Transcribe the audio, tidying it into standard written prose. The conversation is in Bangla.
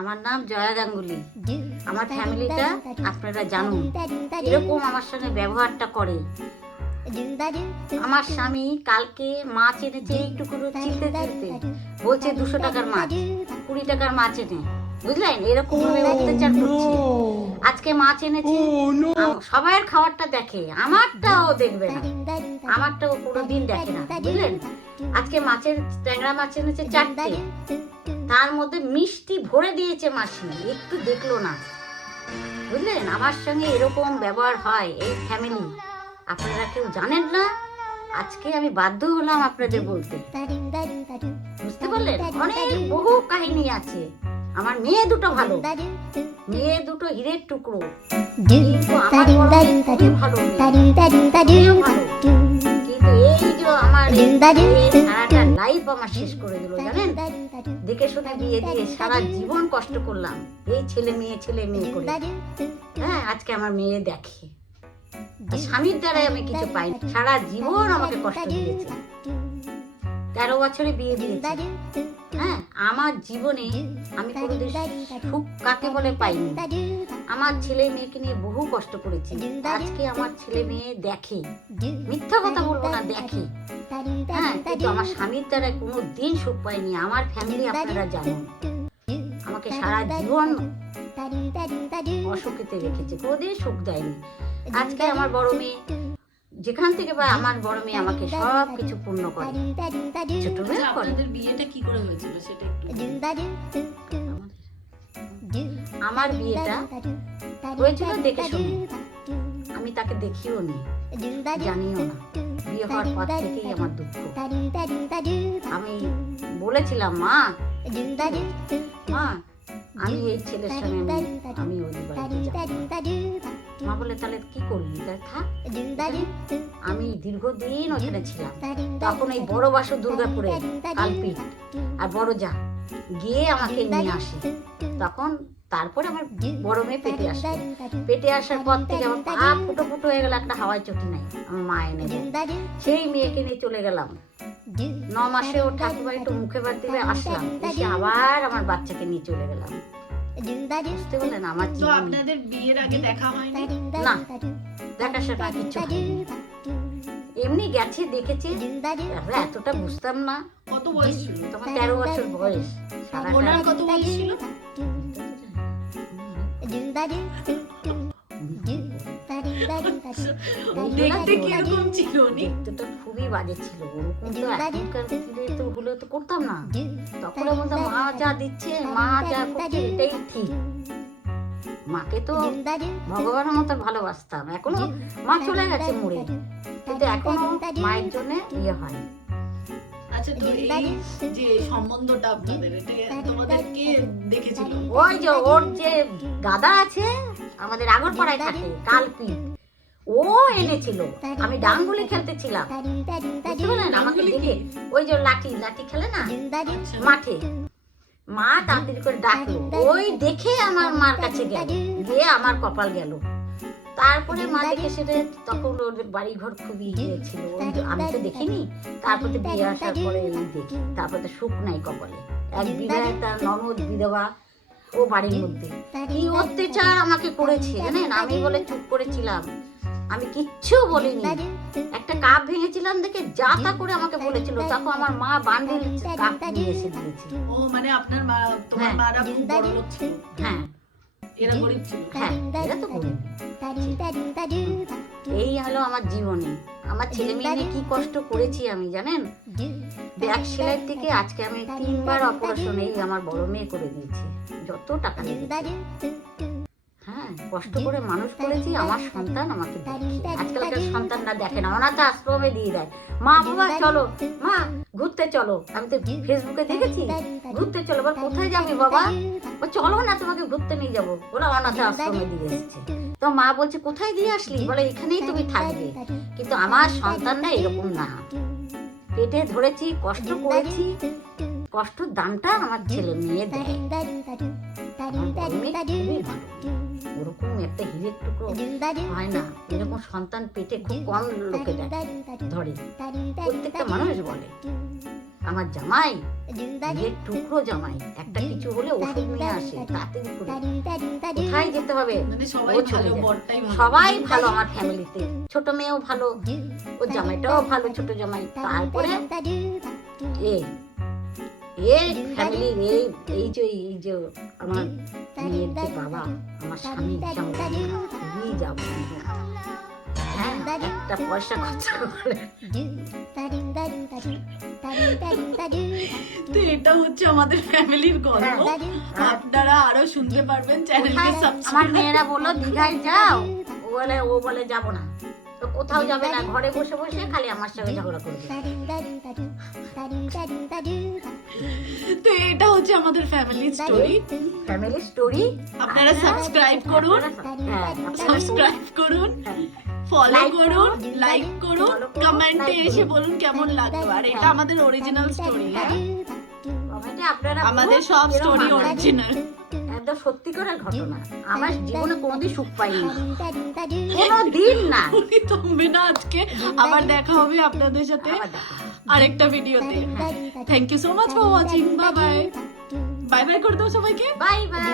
আমার নাম জয়া গাঙ্গুলি। আমার ফ্যামিলিটা আপনারা জানুন, এরকম আমার সঙ্গে ব্যবহারটা করে। আমার স্বামী কালকে মাছ এনেছে এইটুকু চিলতে চিলতে, বলছে 200 টাকার মাছ, 20 টাকার মাছ এনে, বুঝলেন, এরকম ভাবে অত্যাচার করছে। আজকে মাছ এনেছে, সবাইয়ের খাবারটা দেখে, আমারটাও দেখবে না, আমারটাও কোনোদিন দেখে না, বুঝলেন। আজকে মাছের ট্যাংরা মাছ এনেছে 4টে, তার মধ্যে মিষ্টি ভরে দিয়েছে মাসি, একটু দেখলো না, বুঝলেন। আমার সঙ্গে এরকম ব্যবহার হয় এই ফ্যামিলি, আপনারা কেউ জানেন না। আজকে আমি বাধ্য হলাম আপনাদের বলতে, বুঝতে পারলেন। অনেক বহু কাহিনী আছে। আমার মেয়ে দুটো ভালো, মেয়ে দুটো হীরের টুকরো, কিন্তু আমার বড় মেয়ে খুবই ভালো, কিন্তু এই যে আমার সারাটা লাইফ আমার শেষ করে দিল, জানেন। দেখে শুনে বিয়ে দিয়ে সারা জীবন কষ্ট করলাম এই ছেলে মেয়ে করে। হ্যাঁ, আজকে আমার মেয়ে দেখে, স্বামীর দ্বারাই আমি কিছু পাই, সারা জীবন আমাকে কষ্ট দিয়েছে। 13 বছরে বিয়ে দিয়েছে। হ্যাঁ, আমার জীবনে আমি কোনোদিন সুখ কাকে বলে পাইনি। আমার ছেলে মেয়েকে নিয়ে বহু কষ্ট করেছি। আজকে আমার ছেলে মেয়ে দেখে, মিথ্যা কথা বলবো না, দেখে। হ্যাঁ, কিন্তু আমার স্বামীর দ্বারা কোনো দিন সুখ পাইনি। আমার ফ্যামিলি আপনারা জানেন, আমাকে সারা জীবন অসুখেতে রেখেছে, কোনোদিন সুখ দেয়নি। আজকে আমার বড় মেয়ে যেখান থেকে পায়, আমার বড় মেয়ে আমাকে সব কিছু পূর্ণ করে, ছোট মেয়ে করে। আপনাদের বিয়েটা কি করে হয়েছিল সেটা একটু। আমার বিয়েটা হয়েছিল দেখে শুনে, আমি তাকে দেখিও নি, জানিও না। বিয়ে হওয়ার পর থেকেই আমার দুঃখ। আমি বলেছিলাম, মা আমি এই ছেলের সঙ্গে আমি ওই বাড়িতে যাব। মা বলে, তাহলে কি করবি, তাই থাক। আমি দীর্ঘদিন ওখানে ছিলাম। তখন এই বড় বাসু দুর্গাপুরে কালপিট আর বড় যা গিয়ে আমাকে নিয়ে আসে। তখন তারপরে আমার বড় মেয়ে পেটে আসার পর থেকে আমার পা ফুটো ফুটো হয়ে গেল, একটা হাওয়াই চটি নাই, আমার মা এনে দেয়। সেই মেয়েকে নিয়ে চলে গেলাম। 9 মাসে ও ঠাকুর বাড়ি একটু মুখে ভাত দিবে, আসলাম, এসে আবার আমার বাচ্চাকে নিয়ে চলে গেলাম। বুঝতে পারলেন আমার তো আপনাদের বিয়ের আগে দেখা হয়নি? না, দেখা সাক্ষাৎ কিছু হয়নি। এমনি গেছে, দেখেছে, এতটা বুঝতাম না। কত বয়স ছিল তখন? 13 বছর বয়স। ওনার কত বয়স ছিল? দেখতে কিরকম ছিল উনি? দেখতে তো খুবই বাজে ছিল। ওরকম তো এখনকার দিনে তো হলে তো করতাম না। তখন বলতাম, মা যা দিচ্ছে, মা যা করছে এটাই ঠিক। মাকে তো ভগবানের মতো ভালোবাসতাম। এখনো মা চলে গেছে মরে, কিন্তু এখনো মায়ের জন্য ইয়ে হয়। আচ্ছা, তো এই যে সম্বন্ধটা আপনাদের, এটা তোমাদের কে দেখেছিল? ওই যে ওর যে দাদা আছে আমাদের আগরপাড়ায় থাকে, কালপি, ও এনেছিল। আমি ডাঙ্গুলি খেলতেছিলাম, বুঝতে পারলেন, আমাকে দেখে। ওই যে লাঠি খেলে না মাঠে, মা তাড়াতাড়ি করে ডাকলো, ওই দেখে আমার মার কাছে গেল, গিয়ে আমার কপাল গেল। তারপরে মা দেখে সেটা, তখন ওর বাড়ি ঘর খুবই ইয়ে ছিল, আমি তো দেখিনি। তারপরে বিয়ে আসার পরে দেখি, তারপরে সুখ নাই কপালে। এক বিবাহে তার ননদ বিধবা, ও বাড়ির মধ্যে কি অত্যাচার আমাকে করেছে জানেন। আমি বলে চুপ করেছিলাম, আমি কিচ্ছু বলিনি। একটা কাপ ভেঙেছিলাম দেখে যা তা করে আমাকে বলেছিল। তখন আমার মা বান্ডিল কাপ নিয়ে এসে দিয়েছে। ও মানে আপনার মা, তোমার মারা খুব বড় লোক ছিল? হ্যাঁ, এরা গরিব ছিল? হ্যাঁ, এরা তো গরিব। এই হলো আমার জীবনে। আমার ছেলে মেয়ে নিয়ে কি কষ্ট করেছি আমি, জানেন। ব্যাগ সেলাই থেকে আজকে আমি 3 বার অপারেশন এই আমার বড় মেয়ে করে দিয়েছি, যত টাকা লেগেছে। হ্যাঁ, কষ্ট করে মানুষ করেছি। আমার সন্তান আমাকে দেখে, আজকালকার সন্তানরা দেখে না, অনাথ আশ্রমে দিয়ে দেয়। মা বাবা চলো, মা ঘুরতে চলো। আমি তো ফেসবুকে দেখেছি, ঘুরতে চলো। বল কোথায় যাবি বাবা? চলো না, তোমাকে ঘুরতে নিয়ে যাবো। ওরা অনাথ আশ্রমে দিয়ে এসেছে। তো মা বলছে, কোথায় দিয়ে আসলি? বলে, এখানেই তুমি থাকবে। কিন্তু আমার সন্তানরা এরকম না, পেটে ধরেছি, কষ্ট করেছি, কষ্টর দামটা আমার ছেলে মেয়ে দেয়। আমার মেয়ে খুবই ভালো, ওরকম একটা হীরের টুকরো হয় না। এরকম সন্তান পেটে খুব কম লোকে ধরে, প্রত্যেকটা মানুষ বলে। আমার জামাই যে টুকরো জামাই, একটা কিছু হলে ওষুধ নিয়ে আসে তাড়াতাড়ি করে। কোথায় যেতে হবে মানে সবাই ও চলে ভালো, যায়। বরটাই ভালো। সবাই ভালো আমার ফ্যামিলিতে, ছোট মেয়েও ভালো, ওর জামাইটাও ভালো, ছোট জামাই। তারপরে ফ্যামিলি এই যে আমার মেয়ের যে বাবা, আমার স্বামী খুবই যাব, হ্যাঁ একটা পয়সা খরচা করে। তো এটা হচ্ছে আমাদের ফ্যামিলির গল্প। আপনারা আরো শুনতে পারবেন, চ্যানেলকে আমার সাবস্ক্রাইব। মেয়েরা বললো দীঘায় যাও, ও বলে যাবো না, তো কোথাও যাবে না, ঘরে বসে বসে খালি আমার সঙ্গে ঝগড়া করবে। তো এটা হচ্ছে আমাদের ফ্যামিলি স্টোরি। Family story. আপনারা সাবস্ক্রাইব করুন, হ্যাঁ সাবস্ক্রাইব করুন, ফলো করুন, লাইক করুন, কমেন্টে এসে বলুন কেমন লাগলো। আর এটা আমাদের অরিজিনাল স্টোরি, হ্যাঁ আপনারা আমাদের বলুন সব কিরম স্টোরি আমার। অরিজিনাল। একদম সত্যিকারের ঘটনা, আমার জীবনে কোনোদিন সুখ পাইনি, কোনোদিন না। উনি থামবে না আজকে, আবার দেখা হবে আপনাদের সাথে আবার দেখো। আরেকটা ভিডিওতে। Thank you so much for watching. Bye bye. Bye bye করে দাও সবাইকে। Bye by.